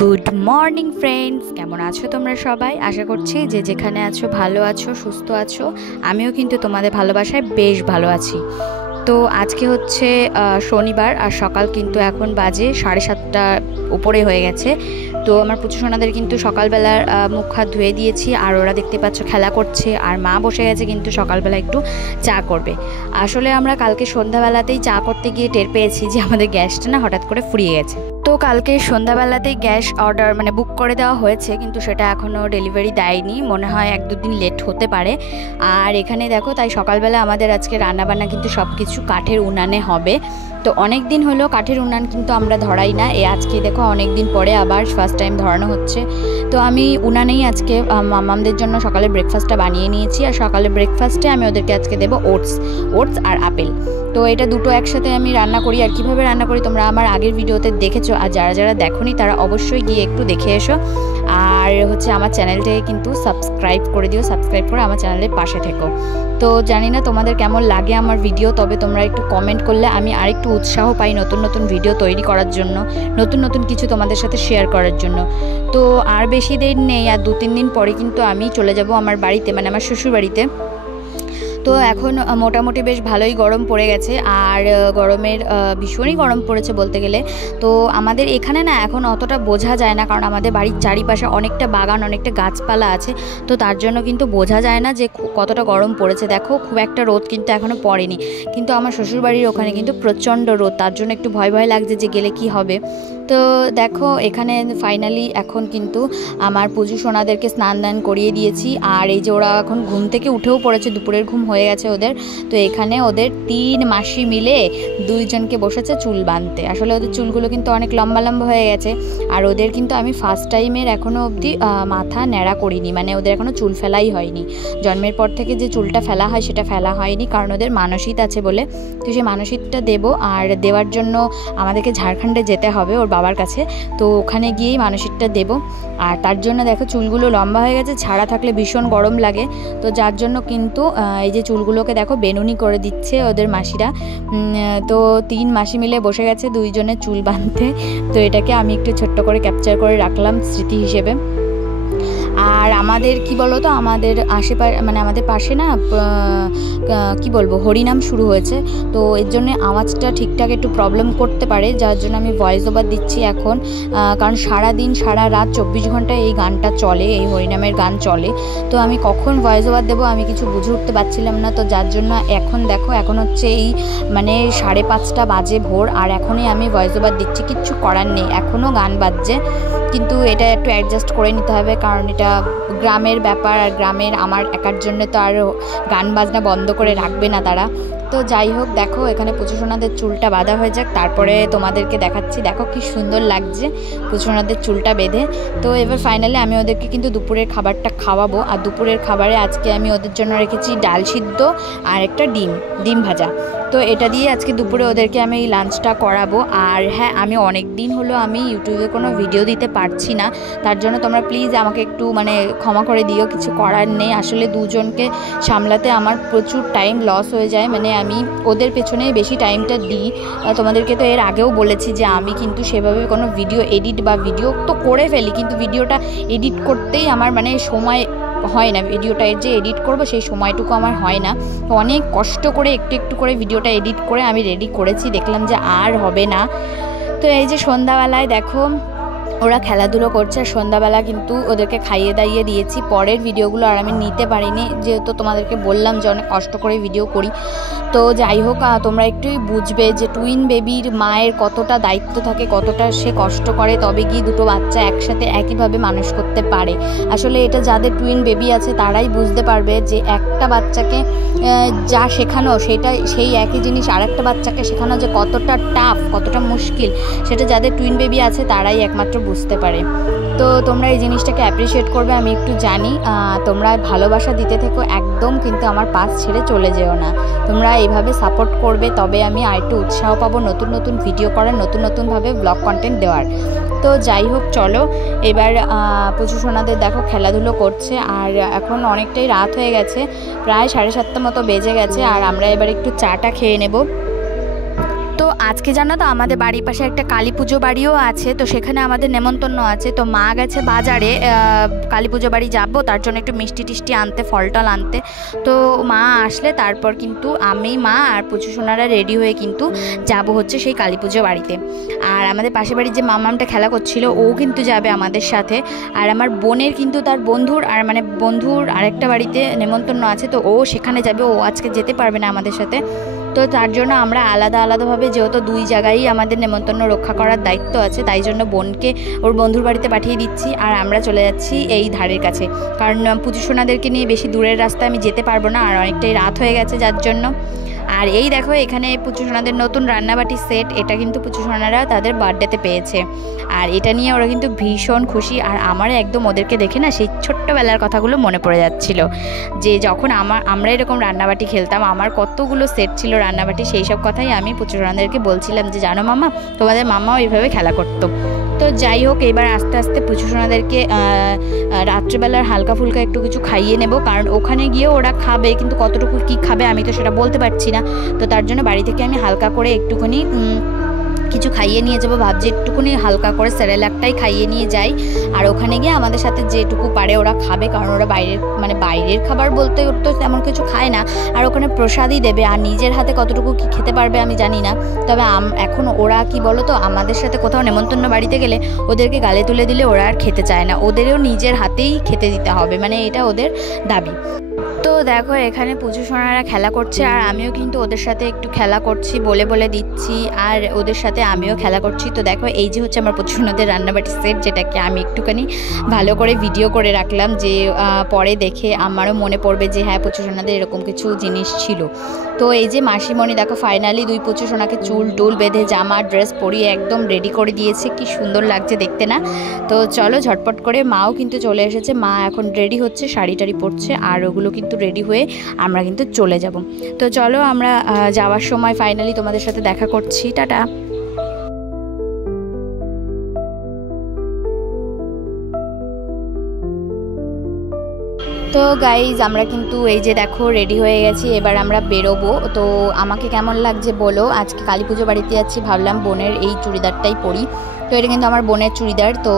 Good morning friends, কেমন আছো তোমরা সবাই? আশা করছি যে যেখানে আছো ভালো আছো, সুস্থ আছো। আমিও কিন্তু তোমাদের ভালোবাসায় বেশ ভালো আছি। তো আজকে হচ্ছে শনিবার, আর সকাল কিন্তু এখন বাজে 7:30 উপরে হয়ে গেছে। তো আমার পুচুসোনাদের কিন্তু সকালবেলার মুখ হাত ধুয়ে দিয়েছি, আর ওরা দেখতে পাচ্ছ খেলা করছে, আর মা বসে গেছে কিন্তু সকালবেলা একটু চা করবে। আসলে আমরা কালকে সন্ধ্যাবেলাতেই চা করতে গিয়ে টের পেয়েছি যে আমাদের গ্যাসটা না হঠাৎ করে ফুরিয়ে গেছে। তো কালকে সন্ধ্যাবেলাতেই গ্যাস অর্ডার বুক করে দেওয়া হয়েছে, কিন্তু সেটা এখনও ডেলিভারি দেয়নি, মনে হয় 1-2 দিন লেট হতে পারে। আর এখানে দেখো, তাই সকালবেলা আমাদের আজকে রান্নাবান্না কিন্তু সব কিছু কাঠের উনানে হবে। তো অনেক দিন হলো কাঠের উনান কিন্তু আমরা ধরাই না, আজকে দেখো অনেক দিন পরে আবার ফার্স্ট টাইম ধরানো হচ্ছে। তো আমি উনানেই আজকে মামামদের জন্য সকালে ব্রেকফাস্টটা বানিয়ে নিয়েছি, আর সকালে ব্রেকফাস্টে আমি ওদেরকে আজকে দেবো ওটস আর আপেল। তো এটা দুটো একসাথে আমি রান্না করি, আর কীভাবে রান্না করি তোমরা আমার আগের ভিডিওতে দেখেছো, আর যারা যারা দেখোনি তারা অবশ্যই গিয়ে একটু দেখে এসো। আর হচ্ছে আমার চ্যানেলটাকে কিন্তু সাবস্ক্রাইব করে দিও, সাবস্ক্রাইব করে আমার চ্যানেলের পাশে থেকো। তো জানি না তোমাদের কেমন লাগে আমার ভিডিও, তবে তোমরা একটু কমেন্ট করলে আমি আরেকটু উৎসাহ পাই নতুন নতুন ভিডিও তৈরি করার জন্য, নতুন নতুন কিছু তোমাদের সাথে শেয়ার করার জন্য। তো আর বেশি দিন নেই, আর 2-3 দিন পরে কিন্তু আমি চলে যাব আমার বাড়িতে, আমার শ্বশুর বাড়িতে। তো এখন মোটামুটি বেশ ভালোই গরম পড়ে গেছে, আর গরমের ভীষণই গরম পড়েছে বলতে গেলে। তো আমাদের এখানে না এখন অতটা বোঝা যায় না, কারণ আমাদের বাড়ির চারিপাশে অনেকটা বাগান, অনেকটা গাছপালা আছে। তো তার জন্য কিন্তু বোঝা যায় না যে কতটা গরম পড়েছে। দেখো খুব একটা রোদ কিন্তু এখনও পড়েনি, কিন্তু আমার শ্বশুরবাড়ির ওখানে কিন্তু প্রচণ্ড রোদ, তার জন্য একটু ভয় ভয় লাগছে যে গেলে কি হবে। তো দেখো এখানে ফাইনালি এখন কিন্তু আমার পুজো সোনাদেরকে স্নান দান করিয়ে দিয়েছি, আর এই যে ওরা এখন ঘুম থেকে উঠেও পড়েছে, দুপুরের ঘুম হয়ে গেছে ওদের। তো এখানে ওদের 3 মাসি মিলে 2 জনকে বসেছে চুল বাঁধতে। আসলে ওদের চুলগুলো কিন্তু অনেক লম্বা লম্বা হয়ে গেছে, আর ওদের কিন্তু আমি ফার্স্ট টাইমের এখনও অবধি মাথা ন্যাড়া করিনি, ওদের এখনও চুল ফেলাই হয়নি। জন্মের পর থেকে যে চুলটা ফেলা হয় সেটা ফেলা হয়নি, কারণ ওদের মানসিক আছে বলে। তো সেই মানসিকটা দেবো, আর দেওয়ার জন্য আমাদেরকে ঝাড়খণ্ডে যেতে হবে ওর বাবার কাছে। তো ওখানে গিয়েই মানসিকটা দেবো, আর তার জন্য দেখো চুলগুলো লম্বা হয়ে গেছে, ছাড়া থাকলে ভীষণ গরম লাগে। তো যার জন্য কিন্তু এই যে চুলগুলোকে দেখো বেনুনি করে দিচ্ছে ওদের মাসিরা। তো 3 মাসি মিলে বসে গেছে 2 জনের চুল বাঁধতে। তো এটাকে আমি একটু ছোট্ট করে ক্যাপচার করে রাখলাম স্মৃতি হিসেবে। আর আমাদের কি বলো তো, আমাদের আশেপাশে আমাদের পাশে না কি বলবো হরিনাম শুরু হয়েছে। তো এর জন্য আওয়াজটা ঠিকঠাক একটু প্রবলেম করতে পারে, যার জন্য আমি ভয়েস ওভার দিচ্ছি এখন। কারণ সারাদিন সারা রাত 24 ঘন্টা এই গানটা চলে, এই হরিনামের গান চলে। তো আমি কখন ভয়েস ওভার দেবো আমি কিছু বুঝে উঠতে পারছিলাম না। তো যার জন্য এখন দেখো এখন হচ্ছে এই 5:30 বাজে ভোর, আর এখনই আমি ভয়েস ওভার দিচ্ছি, কিচ্ছু করার নেই, এখনও গান বাজছে। কিন্তু এটা একটু অ্যাডজাস্ট করে নিতে হবে, কারণ এটা গ্রামের ব্যাপার, আর গ্রামের আমার একার জন্য তো আর গান বাজনা বন্ধ করে রাখবে না তারা। তো যাই হোক, দেখো এখানে পুচুসোনাদের চুলটা বাঁধা হয়ে যাক, তারপরে তোমাদেরকে দেখাচ্ছি। দেখো কি সুন্দর লাগছে পুচুসোনাদের চুলটা বেঁধে। তো এবার ফাইনালি আমি ওদেরকে কিন্তু দুপুরের খাবারটা খাওয়াবো, আর দুপুরের খাবারে আজকে আমি ওদের জন্য রেখেছি ডাল সিদ্ধ আর একটা ডিম ভাজা। তো এটা দিয়ে আজকে দুপুরে ওদেরকে আমি এই লাঞ্চটা করাবো। আর হ্যাঁ, আমি অনেক দিন হলো আমি ইউটিউবে কোনো ভিডিও দিতে পারছি না, তার জন্য তোমরা প্লিজ আমাকে একটু ক্ষমা করে দিও, কিছু করার নেই। আসলে 2 জনকে সামলাতে আমার প্রচুর টাইম লস হয়ে যায়, আমি ওদের পেছনে বেশি টাইমটা দিই। তোমাদেরকে তো এর আগেও বলেছি যে আমি কিন্তু সেভাবে কোনো ভিডিও এডিট বা ভিডিও তো করে ফেলি, কিন্তু ভিডিওটা এডিট করতেই আমার সময় হয় না। ভিডিওটা যে এডিট করব সেই সময়টুকু আমার হয় না। তো অনেক কষ্ট করে একটু একটু করে ভিডিওটা এডিট করে আমি রেডি করেছি, দেখলাম যে আর হবে না। তো এই যে সন্ধ্যাবেলায় দেখো ওরা খেলাধুলো করছে, আর সন্ধ্যাবেলা কিন্তু ওদেরকে খাইয়ে দাইয়ে দিয়েছি। পরের ভিডিওগুলো আর আমি নিতে পারিনি, যেহেতু তোমাদেরকে বললাম যে অনেক কষ্ট করে ভিডিও করি। তো যাই হোক, তোমরা একটুই বুঝবে যে টুইন বেবির মায়ের কতটা দায়িত্ব থাকে, কতটা সে কষ্ট করে, তবে গিয়ে 2টো বাচ্চা একসাথে একইভাবে মানুষ করতে পারে। আসলে এটা যাদের টুইন বেবি আছে তারাই বুঝতে পারবে যে একটা বাচ্চাকে যা শেখানো সেই একই জিনিস আরেকটা বাচ্চাকে শেখানো যে কতটা টাফ, কতটা মুশকিল, সেটা যাদের টুইন বেবি আছে তারাই একমাত্র বুঝতে পারে। তো তোমরা এই জিনিসটাকে অ্যাপ্রিসিয়েট করবে আমি একটু জানি। তোমরা ভালোবাসা দিতে থেকো, একদম কিন্তু আমার পাশ ছেড়ে চলে যেও না। তোমরা এইভাবে সাপোর্ট করবে, তবে আমি আরেকটু উৎসাহ পাবো নতুন নতুন ভিডিও করার, নতুন নতুনভাবে ব্লগ কন্টেন্ট দেওয়ার। তো যাই হোক, চলো এবার পুচুসোনাদের দেখো খেলাধুলো করছে, আর এখন অনেকটাই রাত হয়ে গেছে, প্রায় 7:30 মতো বেজে গেছে, আর আমরা এবার একটু চাটা খেয়ে নেব। তো আজকে জানো তো আমাদের বাড়ির পাশে একটা কালী পুজো বাড়িও আছে, তো সেখানে আমাদের নেমন্তন্ন আছে। তো মা গেছে বাজারে কালী পুজো বাড়ি যাবো, তার জন্য একটু মিষ্টি টিষ্টি আনতে, ফল টল আনতে। তো মা আসলে তারপর কিন্তু আমি, মা আর পুচু সোনারা রেডি হয়ে কিন্তু যাব হচ্ছে সেই কালী পুজো বাড়িতে। আর আমাদের পাশে বাড়ির যে মামামটা খেলা করছিল ও কিন্তু যাবে আমাদের সাথে। আর আমার বোনের কিন্তু তার বন্ধুর বন্ধুর আরেকটা বাড়িতে নেমন্তন্ন আছে, তো ও সেখানে যাবে। ও আজকে যেতে পারবে না আমাদের সাথে। তো তার জন্য আমরা আলাদা আলাদাভাবে, যেহেতু দুই জায়গায় আমাদের নেমন্তন্ন রক্ষা করার দায়িত্ব আছে, তাই জন্য বোনকে ওর বন্ধুর বাড়িতে পাঠিয়ে দিচ্ছি আর আমরা চলে যাচ্ছি এই ধারের কাছে। কারণ পুচু সোনাদেরকে নিয়ে বেশি দূরের রাস্তায় আমি যেতে পারবো না, আর অনেকটাই রাত হয়ে গেছে যার জন্য। আর এই দেখো এখানে পুচু সোনাদের নতুন রান্নাবাটির সেট, এটা কিন্তু পুচু সোনারা তাদের বার্থডেতে পেয়েছে। আর এটা নিয়ে ওরা কিন্তু ভীষণ খুশি। আর আমার একদম ওদেরকে দেখে না সেই ছোট্টবেলার কথাগুলো মনে পড়ে যাচ্ছিল, যে যখন আমরা এরকম রান্নাবাটি খেলতাম, আমার কতগুলো সেট ছিল রান্নাবাটি, সেই সব কথাই আমি পুচু সোনাদেরকে বলছিলাম যে জানো মামা, তোমাদের মামাও এইভাবে খেলা করতো। তো যাই হোক, এবার আস্তে আস্তে পুচু সোনাদেরকে রাত্রিবেলার হালকা ফুলকা একটু কিছু খাইয়ে নেব, কারণ ওখানে গিয়ে ওরা খাবে, কিন্তু কতটুকু কী খাবে আমি তো সেটা বলতে পারছি না। তো তার জন্য বাড়ি থেকে আমি হালকা করে একটুখানি কিছু খাইয়ে নিয়ে যাবো, ভাবছি একটুকুনি হালকা করে সেরেলাকটাই খাইয়ে নিয়ে যাই। আর ওখানে গিয়ে আমাদের সাথে যেটুকু পারে ওরা খাবে, কারণ ওরা বাইরের খাবার বলতে তো তেমন কিছু খায় না। আর ওখানে প্রসাদই দেবে, আর নিজের হাতে কতটুকু কি খেতে পারবে আমি জানি না। তবে এখন ওরা কি বলো তো, আমাদের সাথে কোথাও নেমন্তন্ন বাড়িতে গেলে ওদেরকে গালে তুলে দিলে ওরা আর খেতে চায় না, ওদেরও নিজের হাতেই খেতে দিতে হবে, এটা ওদের দাবি। তো দেখো এখানে পুচু সোনারা খেলা করছে, আর আমিও কিন্তু ওদের সাথে একটু খেলা করছি, বলে বলে দিচ্ছি, আর ওদের সাথে আমিও খেলা করছি। তো দেখো এই যে হচ্ছে আমার পুচু সোনাদের রান্নাবাটি সেট, যেটাকে আমি একটুখানি ভালো করে ভিডিও করে রাখলাম, যে পরে দেখে আমারও মনে পড়বে যে হ্যাঁ পুচু সোনাদের এরকম কিছু জিনিস ছিল। তো এই যে মাসিমণি দেখো ফাইনালি দুই পুচু সোনাকে চুল টুল বেঁধে জামা ড্রেস পরিয়ে একদম রেডি করে দিয়েছে, কি সুন্দর লাগছে দেখতে না। তো চলো ঝটপট করে, মাও কিন্তু চলে এসেছে, মা এখন রেডি হচ্ছে, শাড়ি টাড়ি পরছে, আর ওগুলো কিন্তু রেডি হয়ে আমরা কিন্তু চলে যাব। তো চলো আমরা যাওয়ার সময় ফাইনালি তোমাদের সাথে দেখা করছি, টাটা। তো গাইজ আমরা কিন্তু এই যে দেখো রেডি হয়ে গেছি, এবার আমরা বেরোবো। তো আমাকে কেমন লাগছে বলো, আজকে কালী পুজো বাড়িতে যাচ্ছি, ভাবলাম বোনের এই চুড়িদারটাই পরি। তো এটা কিন্তু আমার বোনের চুড়িদার। তো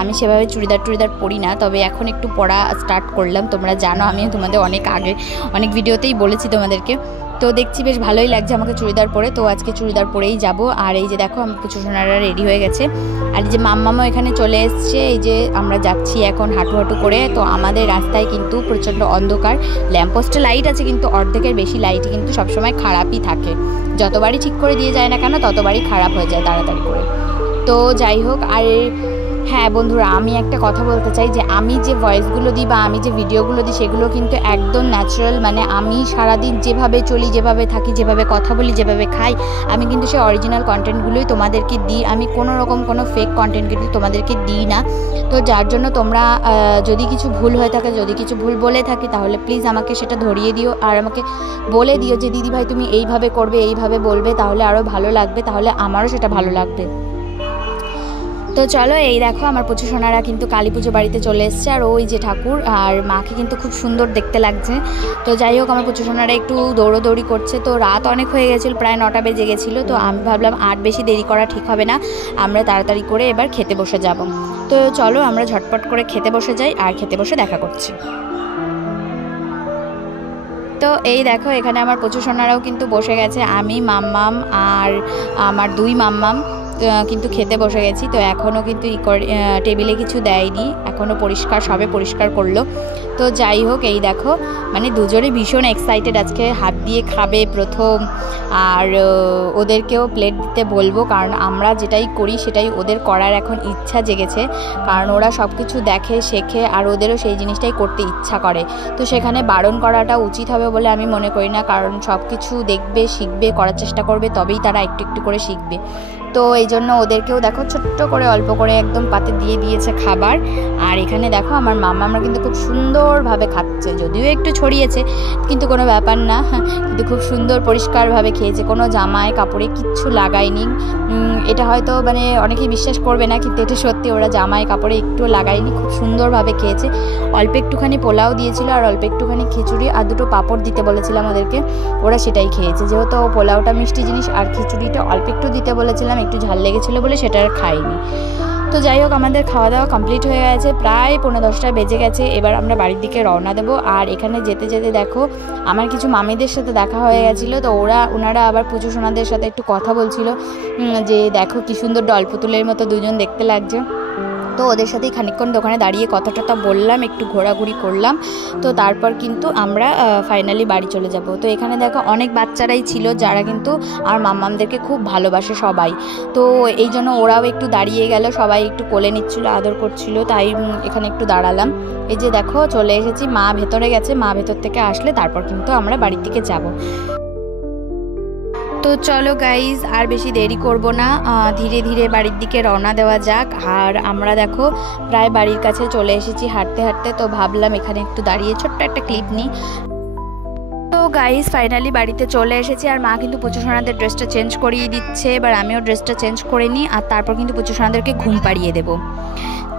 আমি সেভাবে চুড়িদার পরি না, তবে এখন একটু পরা স্টার্ট করলাম। তোমরা জানো আমি তোমাদের অনেক ভিডিওতেই বলেছি তোমাদেরকে। তো দেখছি বেশ ভালোই লাগছে আমাকে চুড়িদার পরে, তো আজকে চুড়িদার পরেই যাব। আর এই যে দেখো আমার পুচু সোনারা রেডি হয়ে গেছে, আর এই যে মাম্মামও এখানে চলে এসছে। এই যে আমরা যাচ্ছি এখন হাঁটু হাঁটু করে। তো আমাদের রাস্তায় কিন্তু প্রচণ্ড অন্ধকার, ল্যাম্পপোস্টে লাইট আছে কিন্তু অর্ধেকের বেশি লাইটই কিন্তু সবসময় খারাপই থাকে, যতবারই ঠিক করে দিয়ে যায় না কেন ততবারই খারাপ হয়ে যায় তাড়াতাড়ি করে। তো যাই হোক, আর হ্যাঁ বন্ধুরা, আমি একটা কথা বলতে চাই, যে আমি যে ভয়েসগুলো দিই বা আমি যে ভিডিওগুলো দিই সেগুলো কিন্তু একদম ন্যাচারাল, আমি সারাদিন যেভাবে চলি, যেভাবে থাকি, যেভাবে কথা বলি, যেভাবে খাই, আমি কিন্তু সেই অরিজিনাল কন্টেন্টগুলোই তোমাদেরকে দিই। আমি কোনো রকম কোনো ফেক কন্টেন্ট কিন্তু তোমাদেরকে দিই না। তো যার জন্য তোমরা যদি কিছু ভুল হয়ে থাকে, যদি কিছু ভুল বলে থাকি, তাহলে প্লিজ আমাকে সেটা ধরিয়ে দিও, আর আমাকে বলে দিও যে দিদি ভাই তুমি এইভাবে করবে, এইভাবে বলবে, তাহলে আরও ভালো লাগবে, তাহলে আমারও সেটা ভালো লাগবে। তো চলো এই দেখো আমার পুচু সোনারা কিন্তু কালী পুজো বাড়িতে চলে এসছে, আর ওই যে ঠাকুর আর মাকে কিন্তু খুব সুন্দর দেখতে লাগছে। তো যাই হোক আমার পুচু সোনারা একটু দৌড়োদৌড়ি করছে। তো রাত অনেক হয়ে গেছিলো, প্রায় 9টা বেজে গেছিলো। তো আমি ভাবলাম আর বেশি দেরি করা ঠিক হবে না, আমরা তাড়াতাড়ি করে এবার খেতে বসে যাব। তো চলো আমরা ঝটপট করে খেতে বসে যাই, আর খেতে বসে দেখা করছি। তো এই দেখো এখানে আমার পুচু সোনারাও কিন্তু বসে গেছে, আমি, মাম্মাম আর আমার দুই মাম্মাম কিন্তু খেতে বসে গেছি। তো এখনও কিন্তু টেবিলে কিছু দেয়নি, এখনও সবে পরিষ্কার করলো। তো যাই হোক এই দেখো দুজনে ভীষণ এক্সাইটেড, আজকে হাত দিয়ে খাবে প্রথম। আর ওদেরকেও প্লেট দিতে বলবো, কারণ আমরা যেটাই করি সেটাই ওদের করার এখন ইচ্ছা জেগেছে, কারণ ওরা সব কিছু দেখে শেখে, আর ওদেরও সেই জিনিসটাই করতে ইচ্ছা করে। তো সেখানে বারণ করাটা উচিত হবে বলে আমি মনে করি না, কারণ সব কিছু দেখবে, শিখবে, করার চেষ্টা করবে, তবেই তারা একটু একটু করে শিখবে। তো এই জন্য ওদেরকেও দেখো ছোট্ট করে অল্প করে একদম পাতে দিয়ে দিয়েছে খাবার। আর এখানে দেখো আমার মামা আমরা কিন্তু খুব সুন্দরভাবে খাচ্ছে, যদিও একটু ছড়িয়েছে কিন্তু কোনো ব্যাপার না, কিন্তু খুব সুন্দর পরিষ্কারভাবে খেয়েছে, কোনো জামায় কাপড়ে কিচ্ছু লাগায়নি। এটা হয়তো মানে অনেকেই বিশ্বাস করবে না, কিন্তু এটা সত্যি, ওরা জামায় কাপড়ে একটু লাগায়নি, খুব সুন্দরভাবে খেয়েছে। অল্প একটুখানি পোলাও দিয়েছিল আর অল্প একটুখানি খিচুড়ি আর দুটো পাঁপড় দিতে বলেছিলাম ওদেরকে, ওরা সেটাই খেয়েছে। যেহেতু পোলাওটা মিষ্টি জিনিস আর খিচুড়িটা অল্প একটু দিতে বলেছিলাম, একটু ঝাল লেগেছিলো বলে সেটা আর খাইনি। তো যাই হোক, আমাদের খাওয়া দাওয়া কমপ্লিট হয়ে গেছে, প্রায় 9:30 বেজে গেছে। এবার আমরা বাড়ির দিকে রওনা দেবো। আর এখানে যেতে যেতে দেখো আমার কিছু মামিদের সাথে দেখা হয়ে গেছিলো, তো ওনারা আবার পুজো সোনাদের সাথে একটু কথা বলছিল যে দেখো কি সুন্দর ডল পুতুলের মতো দুজন দেখতে লাগছে। তো ওদের সাথেই খানিকক্ষণ দোকানে দাঁড়িয়ে কথা টথা বললাম, একটু ঘোরাঘুরি করলাম। তো তারপর কিন্তু আমরা ফাইনালি বাড়ি চলে যাব। তো এখানে দেখো অনেক বাচ্চারাই ছিল যারা কিন্তু আর মাম্মামদেরকে খুব ভালোবাসে সবাই, তো এই জন্য ওরাও একটু দাঁড়িয়ে গেল, সবাই একটু কোলে নিচ্ছিল, আদর করছিল, তাই এখানে একটু দাঁড়ালাম। এই যে দেখো চলে এসেছি, মা ভেতরে গেছে, মা ভেতর থেকে আসলে তারপর কিন্তু আমরা বাড়ির দিকে যাব। তো চলো গাইজ, আর বেশি দেরি করব না, ধীরে ধীরে বাড়ির দিকে রওনা দেওয়া যাক। আর আমরা দেখো প্রায় বাড়ির কাছে চলে এসেছি হাঁটতে হাঁটতে, তো ভাবলাম এখানে একটু দাঁড়িয়ে ছোট্ট একটা ক্লিপ নিই। তো গাইজ ফাইনালি বাড়িতে চলে এসেছি, আর মা কিন্তু পুচু সোনাদের ড্রেসটা চেঞ্জ করিয়ে দিচ্ছে। এবার আমিও ড্রেসটা চেঞ্জ করে নিই, আর তারপর কিন্তু পুচু সোনাদেরকে ঘুম পাড়িয়ে দেবো।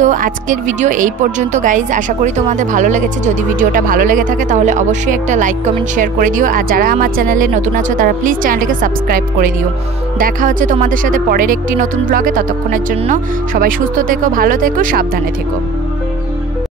তো আজকের ভিডিও এই পর্যন্ত গাইজ, আশা করি তোমাদের ভালো লেগেছে। যদি ভিডিওটা ভালো লেগে থাকে তাহলে অবশ্যই একটা লাইক কমেন্ট শেয়ার করে দিও, আর যারা আমার চ্যানেলে নতুন আছো তারা প্লিজ চ্যানেলটাকে সাবস্ক্রাইব করে দিও। দেখা হচ্ছে তোমাদের সাথে পরের একটি নতুন ব্লগে, ততক্ষণের জন্য সবাই সুস্থ থেকো, ভালো থেকো, সাবধানে থেকো।